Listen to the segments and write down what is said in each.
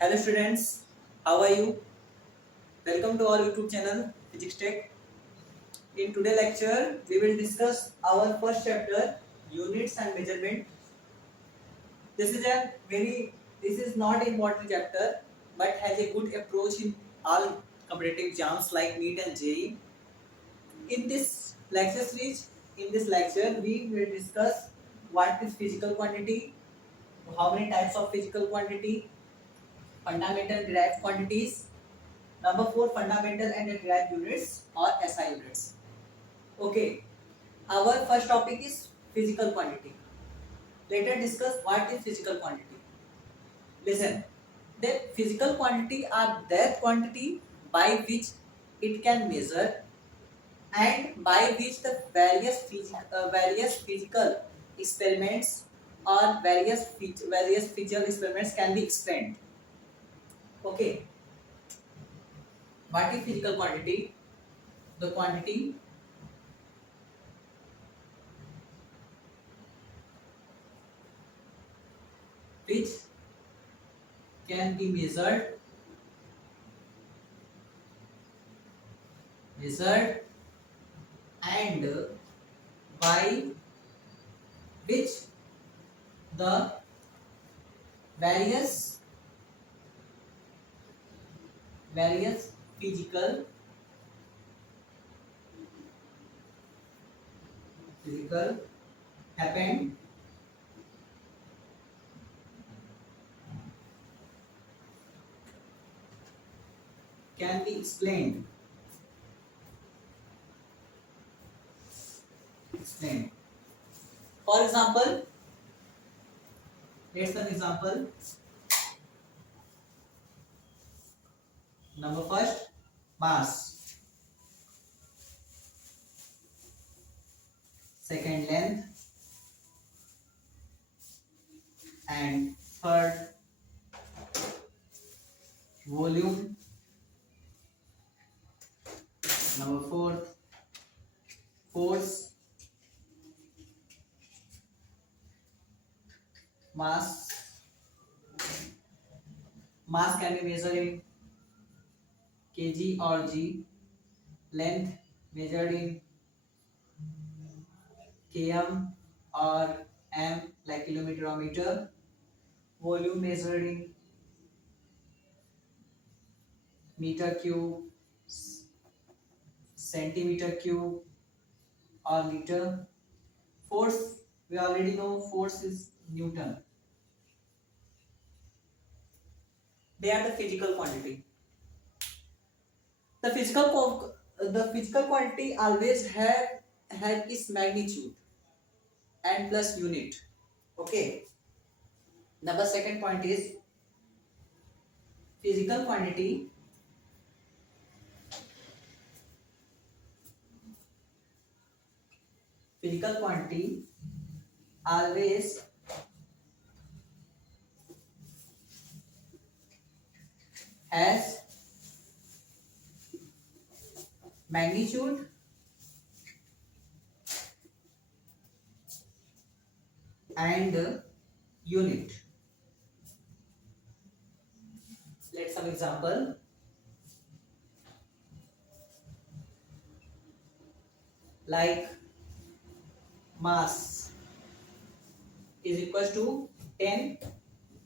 Hello students, how are you? Welcome to our YouTube channel Physics Tech. In today's lecture, we will discuss our first chapter, units and measurement. This is not important chapter, but has a good approach in all competitive exams like NEET and JEE. In this lecture series, in this lecture, we will discuss what is physical quantity, how many types of physical quantity, fundamental derived quantities. Number 4, fundamental and derived units or SI units. Okay, our first topic is physical quantity. Let us discuss what is physical quantity. Listen, the physical quantity are that quantity by which it can measure and by which the various physical experiments or various physical experiments can be explained. Okay, what is physical quantity? The quantity which can be measured and by which the various physical happen can be explained. For example, let's an example. Number first, mass. Second, length. And third, volume. Number fourth, force. Mass can be measured in kg or g. Length measured in km or m, like kilometer or meter. Volume measured in meter cube, centimeter cube or liter. Force, we already know force is Newton. They are the physical quantity. The physical quantity always have its magnitude and plus unit. Okay. Number second point is physical quantity always has magnitude and unit. Let's have example. Like mass is equals to 10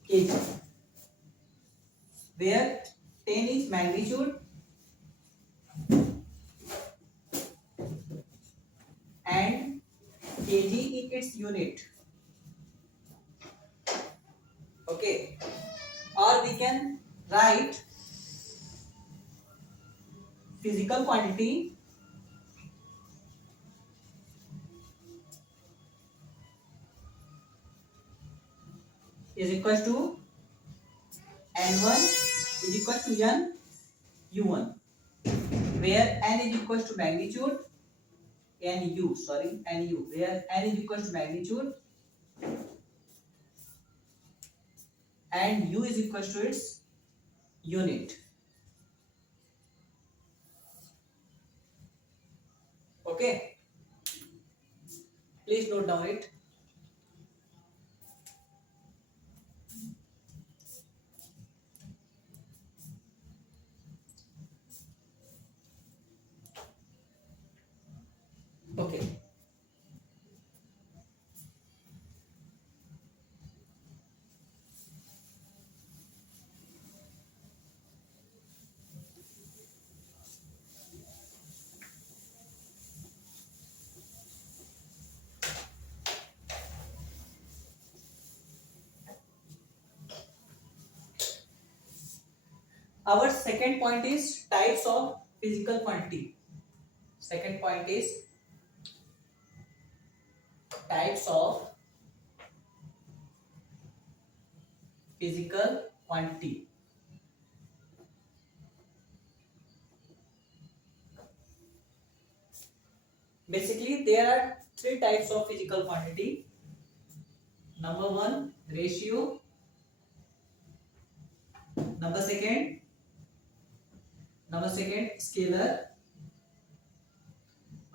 kg, where 10 is magnitude and kg is its unit. Okay, or we can write physical quantity is equals to n1 is equals to n u1, where n is equals to magnitude nu, where n is equals to magnitude and u is equals to its unit. Okay, please note down it. Okay. Our second point is types of physical quantity. Second point is types of physical quantity. Basically, there are three types of physical quantity. Number one, ratio. Number second, scalar.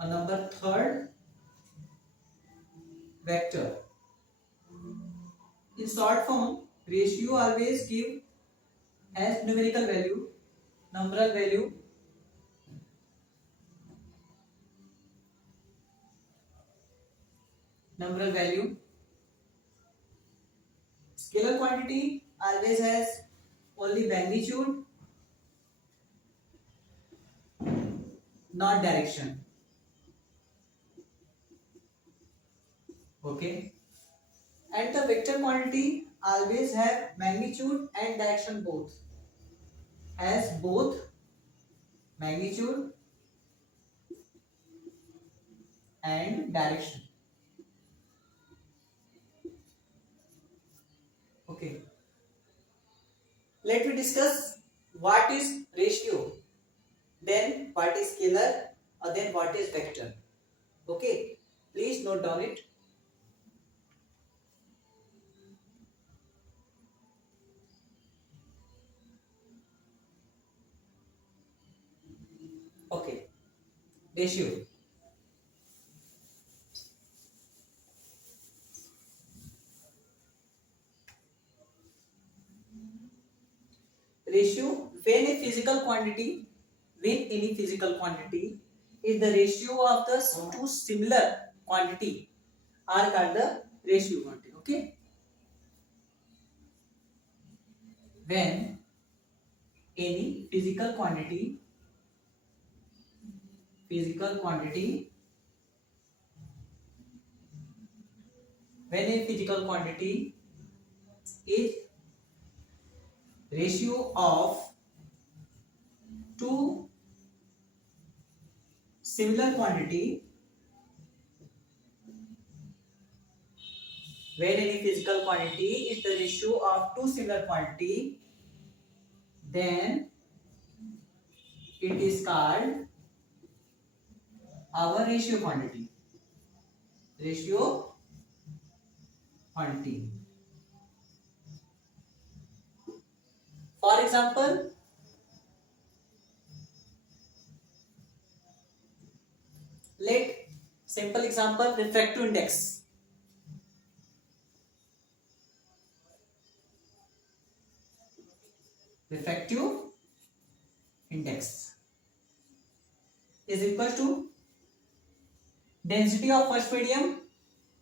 And number third, vector. In short form, ratio always give as numerical value, numeral value, numeral value. Scalar quantity always has only magnitude, not direction. Okay. And the vector quantity always have magnitude and direction both. Has both magnitude and direction. Okay. Let me discuss what is ratio, then what is scalar, or then what is vector. Okay. Please note down it. Okay. Ratio. Ratio, when a physical quantity, when any physical quantity is the ratio of the two similar quantity are called the ratio quantity. Okay. When any physical quantity, when a physical quantity is ratio of two similar quantity, when any physical quantity is the ratio of two similar quantity, then it is called our ratio quantity. Ratio quantity. For example, let simple example, refractive index. Refractive index is equal to density of first medium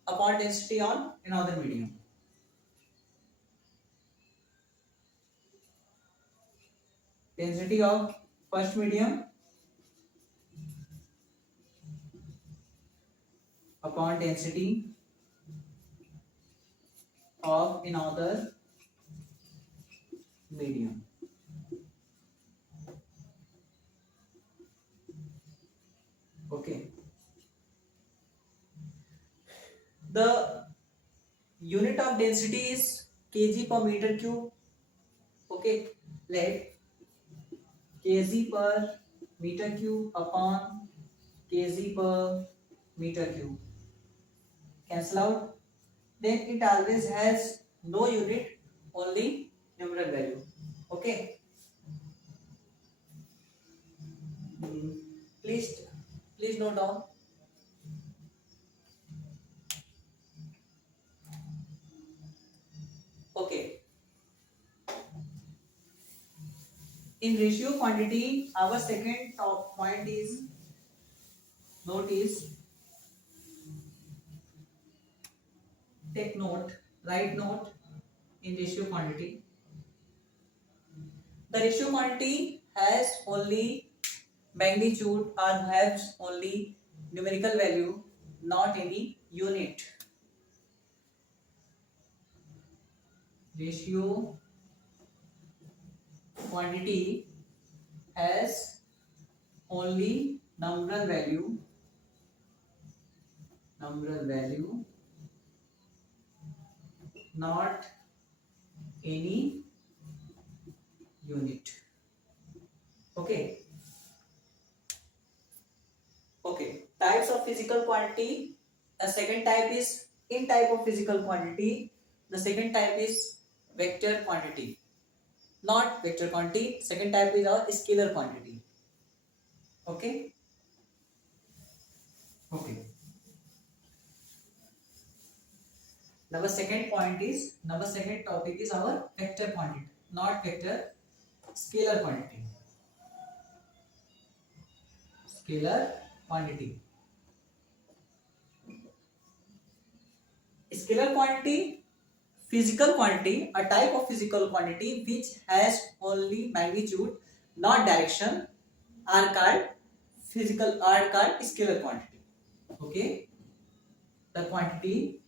upon density on another medium. Density of first medium upon density of another medium. Okay. The unit of density is kg per meter cube. Okay. Let kg per meter cube upon kg per meter cube cancel out. Then it always has no unit, only numeral value. Okay. Hmm. Please note down. Okay. In ratio quantity, our second top point is notice take note, write note in ratio quantity. The ratio quantity has only magnitude or has only numerical value, not any unit. Ratio quantity has only numeral value, not any unit. Okay. Okay. Types of physical quantity. A second type is in type of physical quantity. The second type is vector quantity. Not vector quantity. Second type is our scalar quantity. Okay. Okay. Number second topic is our vector quantity, not vector, scalar quantity. Scalar quantity. Scalar quantity, physical quantity, a type of physical quantity which has only magnitude, not direction, are called scalar quantity. Okay, the quantity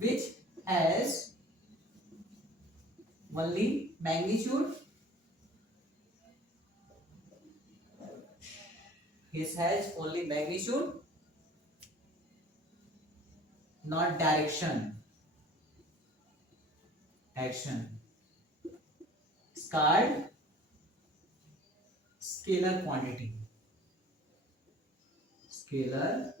which has only magnitude, not direction. Action. It's called scalar quantity. Scalar.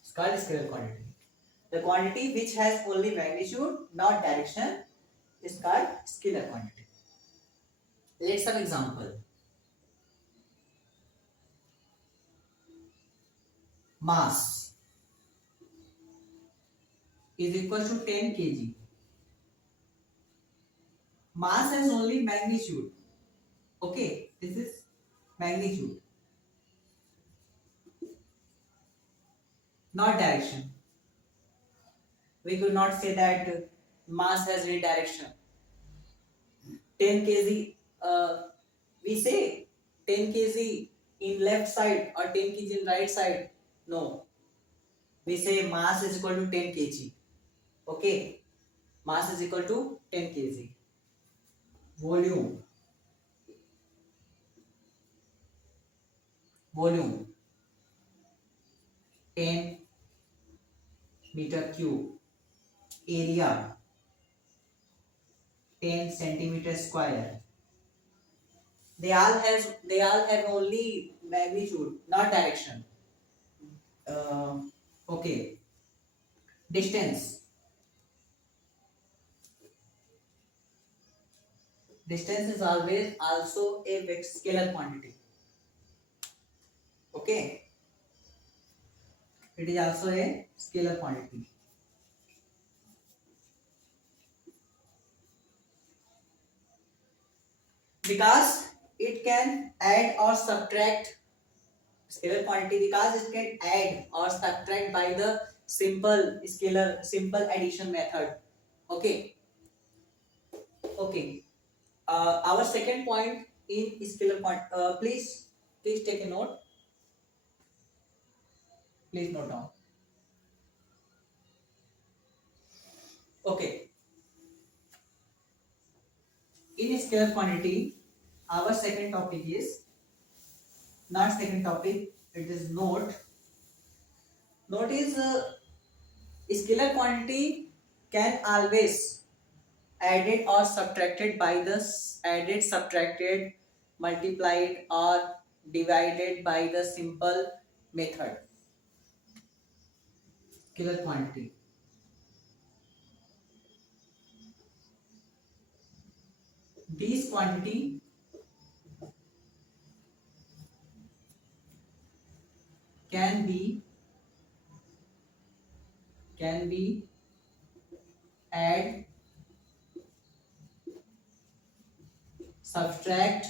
It's called scalar quantity. The quantity which has only magnitude, not direction, is called scalar quantity. Let's some example. Mass is equal to 10 kg. Mass has only magnitude. Okay, this is magnitude, not direction. We could not say that mass has any direction. 10 kg, we say 10 kg in left side or 10 kg in right side. No, we say mass is equal to 10 kg. Okay, mass is equal to 10 kg. Volume, 10 meter cube. Area, 10 centimeter square. They all have only magnitude, not direction. Okay. Distance. Distance is always also a scalar quantity. Okay. It is also a scalar quantity. Because it can add or subtract, scalar quantity, because it can add or subtract by the simple addition method. Okay. Okay. Our second point in scalar quantity. Please take a note. Please note down. Okay. In scalar quantity, our second topic is not second topic. It is note. Note is scalar quantity can always added or subtracted by the added, subtracted, multiplied or divided by the simple method. Scalar quantity. These quantity can be add, subtract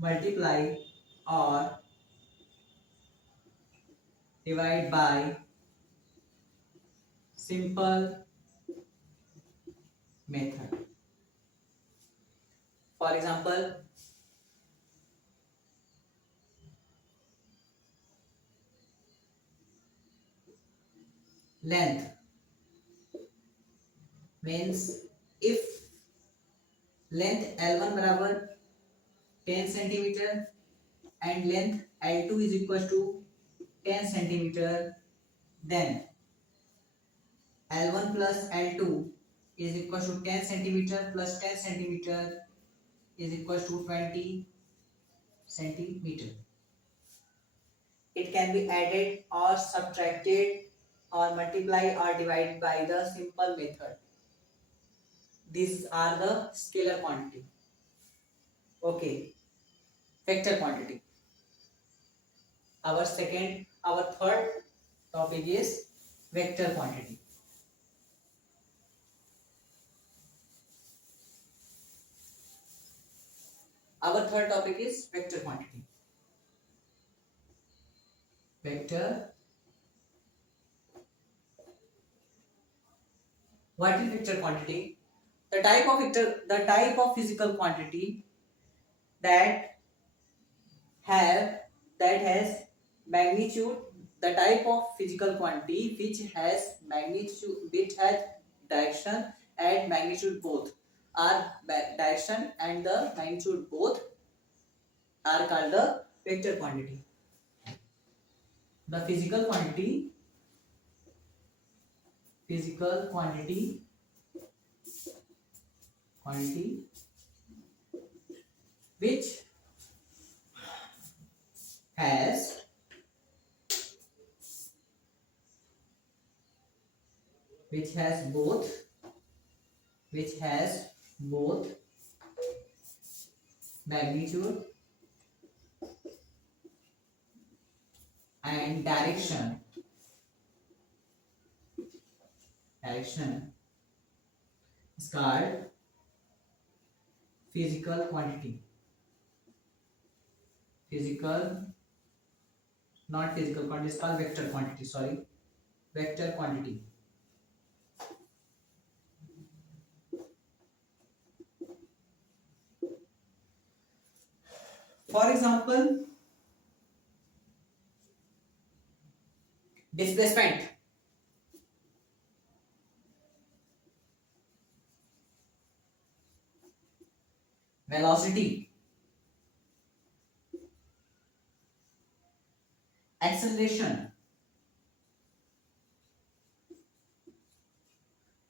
multiply or divide by simple method. For example, length means if length L1 बराबर 10 centimetre and length L2 is equal to 10 centimeter, then L1 plus L2 is equal to 10 centimeter plus 10 centimeter is equal to 20 centimeter. It can be added or subtracted or multiply or divide by the simple method. These are the scalar quantity. Okay, vector quantity. Our third topic is vector quantity. Our third topic is vector quantity. Vector. What is vector quantity? The type of physical quantity that have that has magnitude. The type of physical quantity which has magnitude, which has direction and magnitude both, are direction and the magnitude both are called the vector quantity. The physical quantity which has both magnitude and direction is called physical quantity. Not physical quantity, is called vector quantity. Sorry, vector quantity. For example, displacement. Velocity. Acceleration.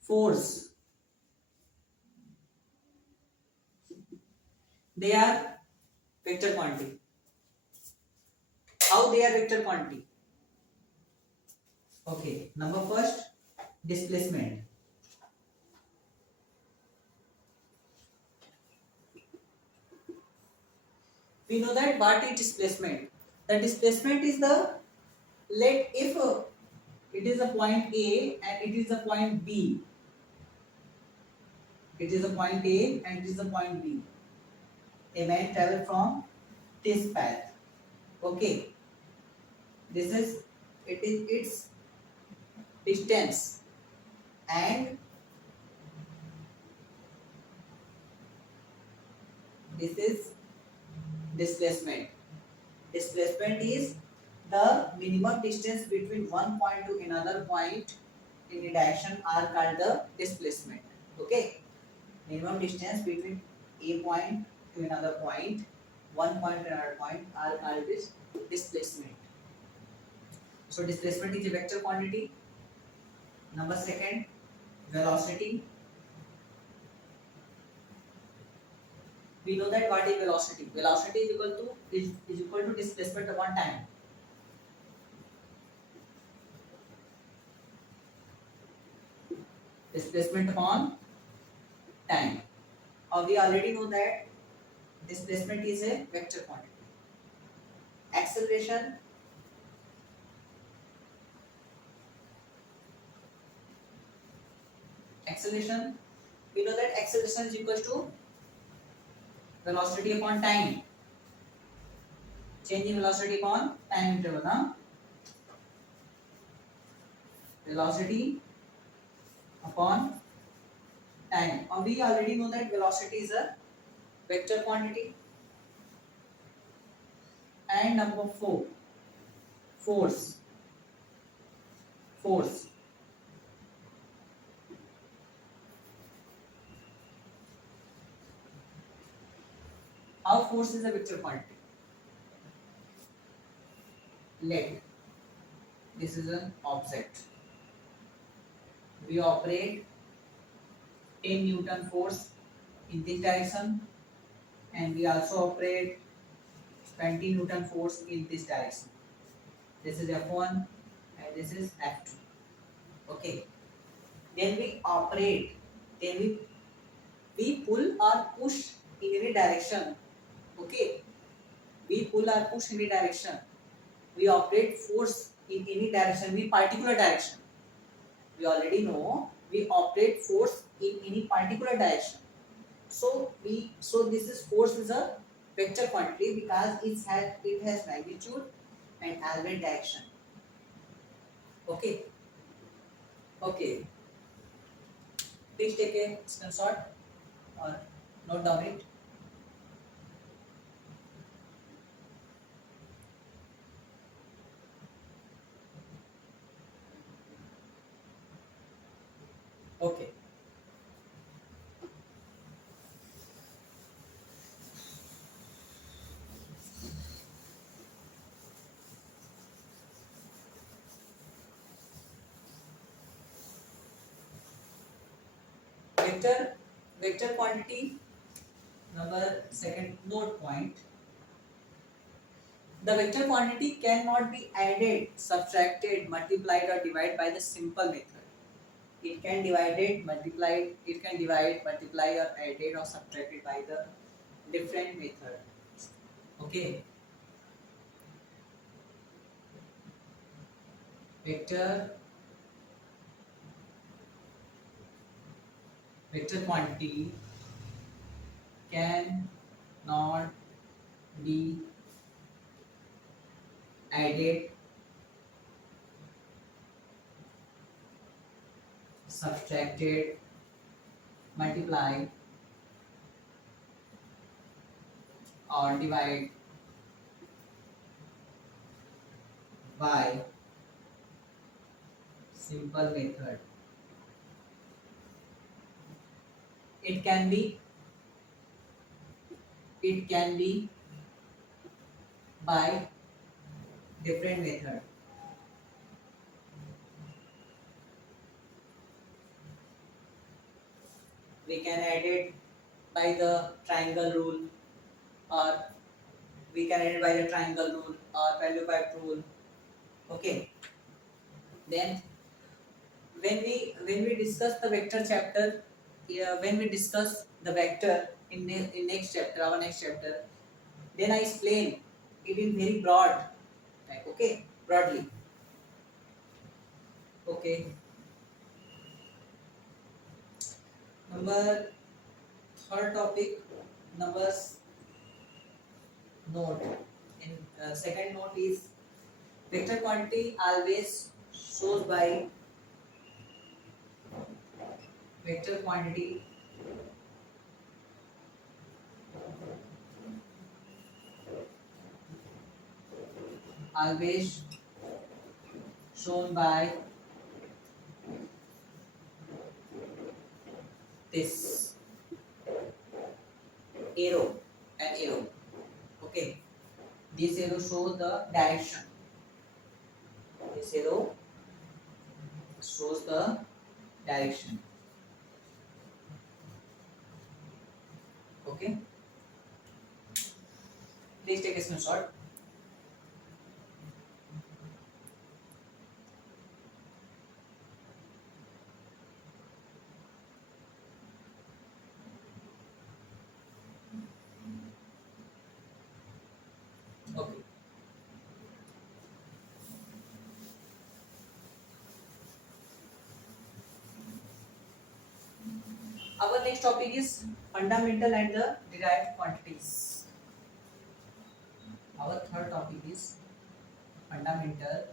Force. They are vector quantity. How they are vector quantity? Okay, number first, displacement. We know that what is displacement. The displacement is the, if it is a point A and it is a point B. It is a point A and it is a point B. A man travel from this path. Okay, this is its distance, and this is displacement. Displacement is the minimum distance between one point to another point in a direction are called the displacement. Okay, minimum distance between a point to another point, one point to another point are called this displacement. So displacement is a vector quantity. Number second, velocity. We know that what is velocity. Velocity is equal to displacement upon time. Displacement upon time. We already know that displacement is a vector quantity. Acceleration. We know that acceleration is equal to velocity upon time. change in velocity upon time interval, huh? Velocity upon time. And we already know that velocity is a vector quantity. And number 4, force. Force. How force is a vector quantity? Let this is an object. We operate 10 Newton force in this direction, and we also operate 20 Newton force in this direction. This is F1 and this is F2. Okay. Then we operate, then we pull or push in any direction. Okay. We pull or push in any direction. We operate force in any direction, in particular direction. We already know we operate force in any particular direction. So this is force is a vector quantity because it has magnitude and algebraic direction. Okay. Okay. Please take a screenshot or note down it. Okay. Vector quantity number second note point. The vector quantity cannot be added, subtracted, multiplied or divided by the simple method. It can divide, multiply, or added or subtracted by the different method. Okay. Vector quantity cannot be added, subtracted, multiplied or divided by simple method. It can be by different method. We can add it by the triangle rule, or we can add it by the triangle rule or value pipe rule. Okay. Then when we discuss the vector chapter, when we discuss the vector in next chapter, our next chapter, then I explain it in very broad, like, okay, broadly. Okay. Number third topic, numbers note. In second note is vector quantity always shows by vector quantity always shown by this arrow, an arrow. Okay, this arrow shows the direction. This arrow shows the direction. Okay, please take a screenshot. Okay. Our next topic is fundamental and the derived quantities. Our third topic is fundamental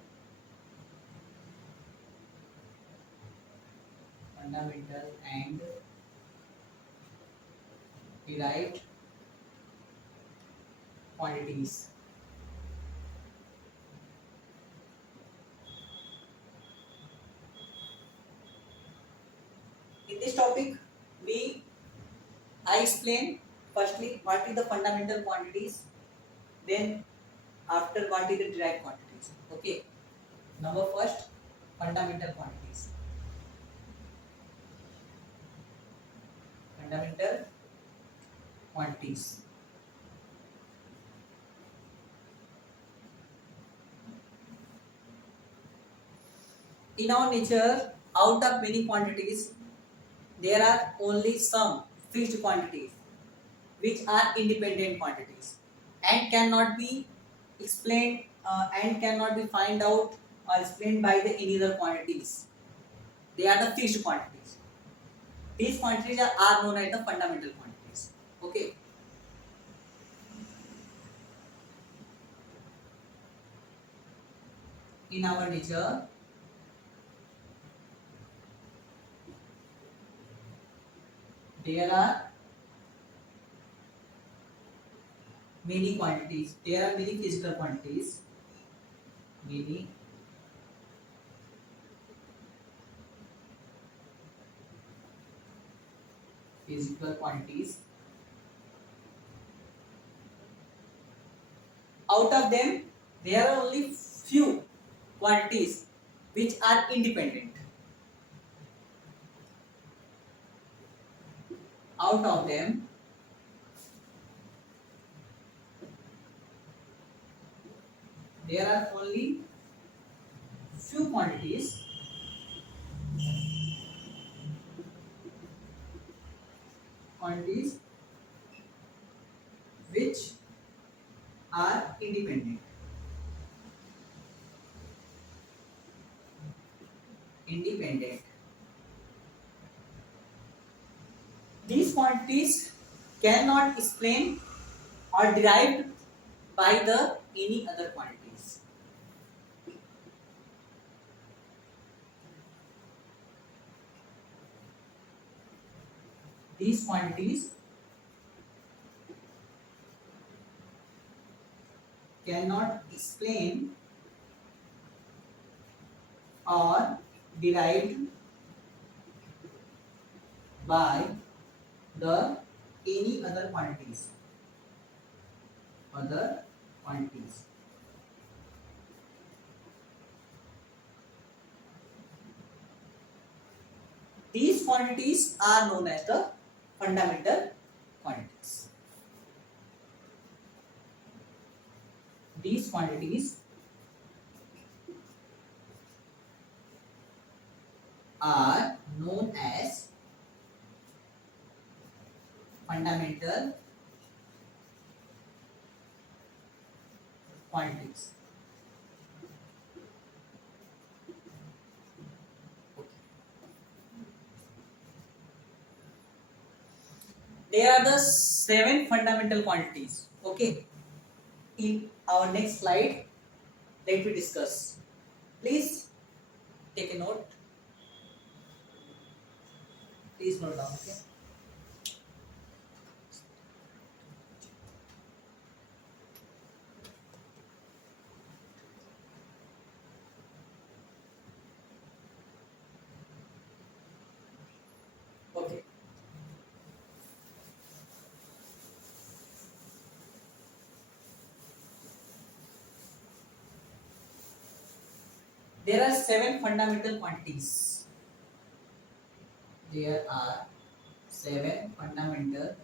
and derived quantities. In this topic, we I explain firstly what is the fundamental quantities, then after what is the derived quantities. Okay. Number first, fundamental quantities. Fundamental quantities. In our nature, out of many quantities, there are only some fixed quantities which are independent quantities and cannot be explained and cannot be find out or explained by the any other quantities. They are the fixed quantities. These quantities are known as the fundamental quantities. Okay. In our nature, there are many quantities. There are many physical quantities. Many physical quantities. Out of them, there are only few quantities which are independent. Out of them, there are only few quantities which are independent. These quantities cannot explain or derived by the any other quantities. These quantities cannot explain or derived by the any other quantities. These quantities are known as the fundamental quantities. These quantities are known as fundamental quantities. There are the 7 fundamental quantities. Okay. In our next slide, let me discuss. Please take a note. Please note down. Okay. Okay. There are 7 fundamental quantities. There are 7 fundamental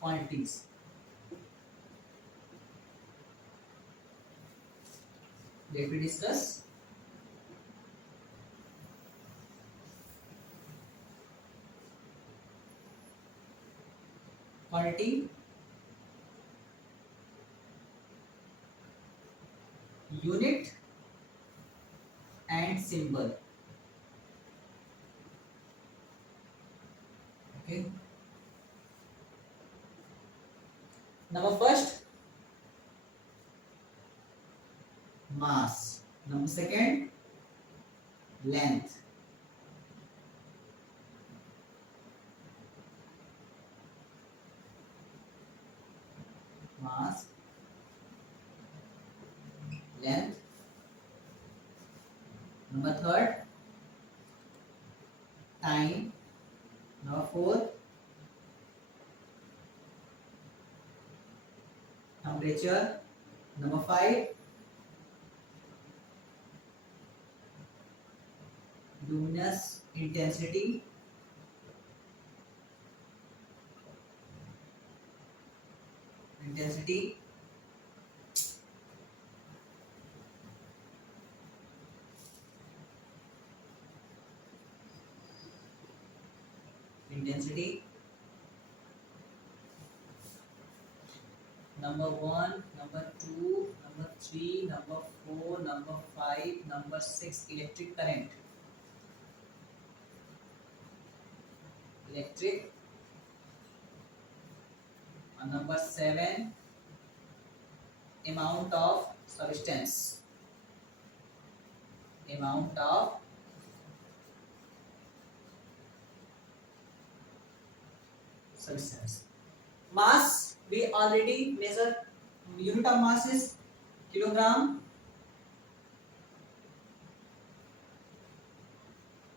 quantities. Let me discuss. Quantity, unit and symbol. Okay. Number first, mass. Number second, length. Mass, length. Number third, time. Number four, temperature. Number five, luminous intensity. Intensity. Intensity. Number 1, number 2, number 3, number 4, number 5, number 6, electric current. Electric. And number 7, amount of substance. Amount of substance. Mass, we already measure. Unit of mass is kilogram.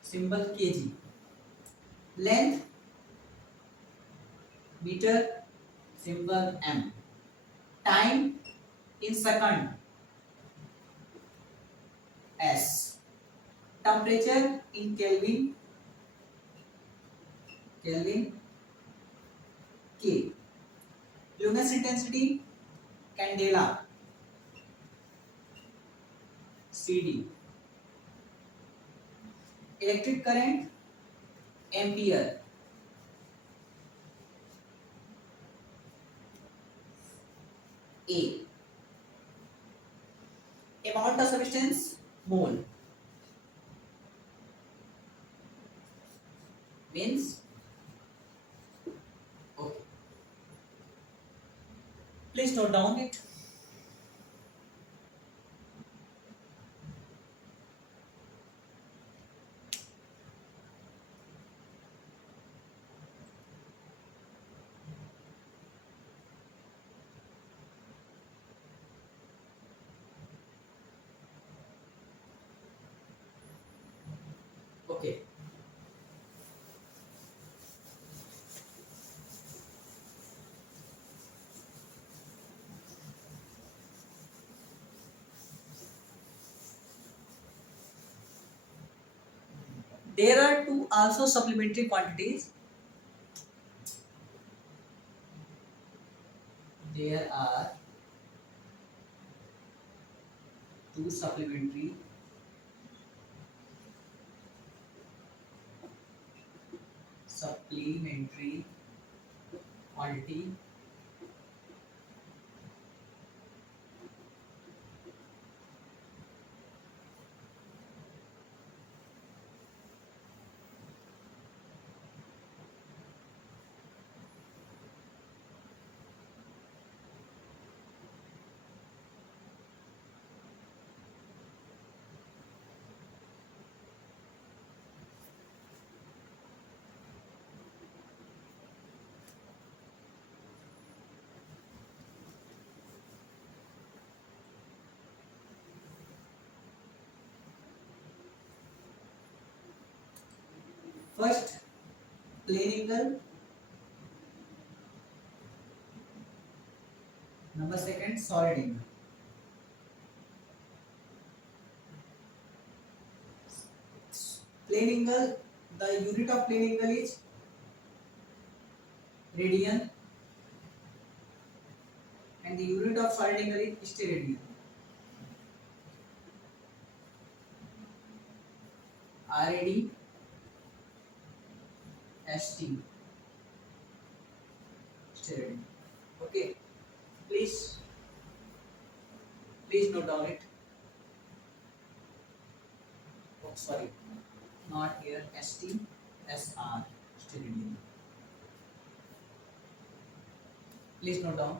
Symbol kg. Length, meter. Symbol m. Time in second, s. Temperature in Kelvin. Kelvin, K. Luminous intensity, candela, CD. Electric current, ampere. A. Amount of substance, mole. Means, okay. Please note down it. Okay. There are two also supplementary quantities. There are two supplementary quantity. First, plane angle. Number second, solid angle. Plane angle, the unit of plane angle is radian, and the unit of solid angle is steradian. RAD, ST, steradian. Okay, please note down it. Oh, sorry, not here. ST, SR, steradian. Please note down.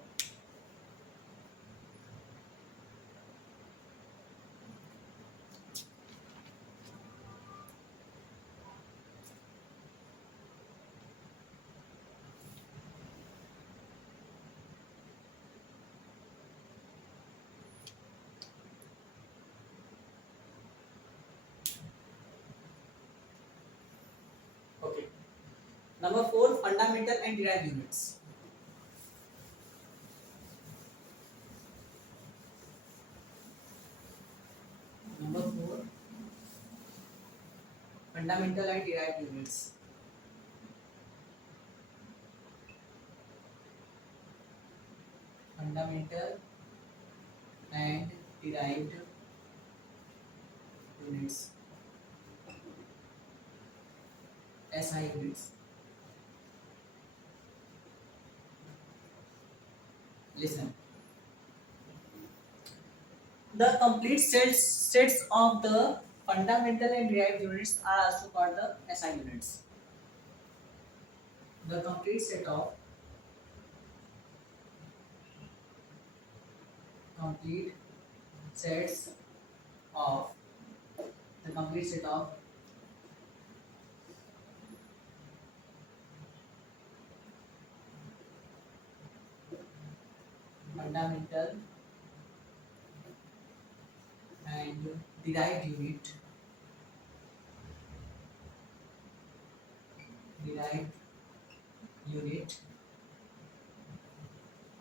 Number 4, fundamental and derived units. Number 4, fundamental and derived units. Fundamental and derived units. SI units. Listen. The complete sets of the fundamental and derived units are also called the SI units. The complete set of complete sets of the complete set of fundamental and derived unit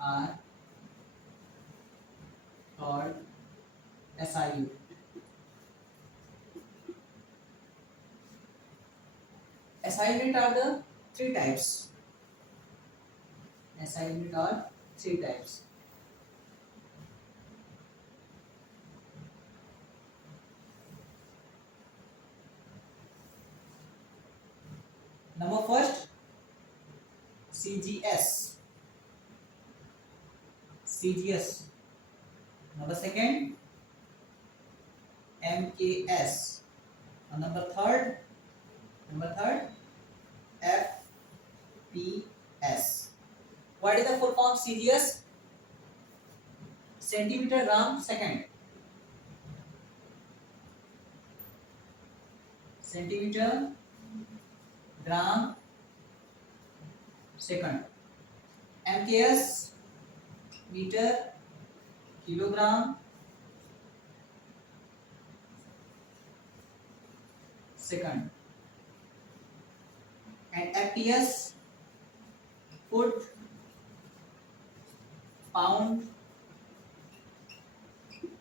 are called SI unit. SI unit are the three types. SI unit are three types. Number first, CGS. Number second, MKS. And number third, FPS. What is the full form CGS? Centimeter gram second. Centimeter gram second. MKS, meter kilogram second. And FPS, foot pound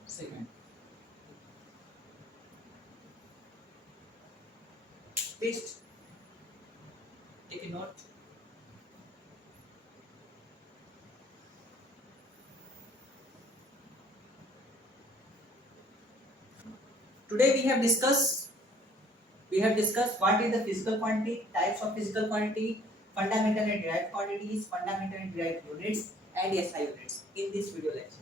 second. Please take a note. Today we have discussed what is the physical quantity, types of physical quantity, fundamental and derived quantities, fundamental and derived units, and SI units in this video lecture.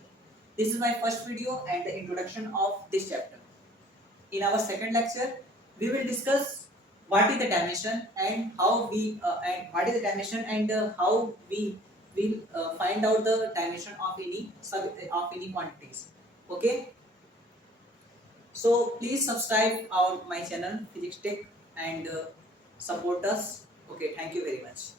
This is my first video and the introduction of this chapter. In our second lecture, we will discuss what is the dimension and how we how we will find out the dimension of any quantities. Okay. So please subscribe our my channel Physics Tech and support us. Okay, thank you very much.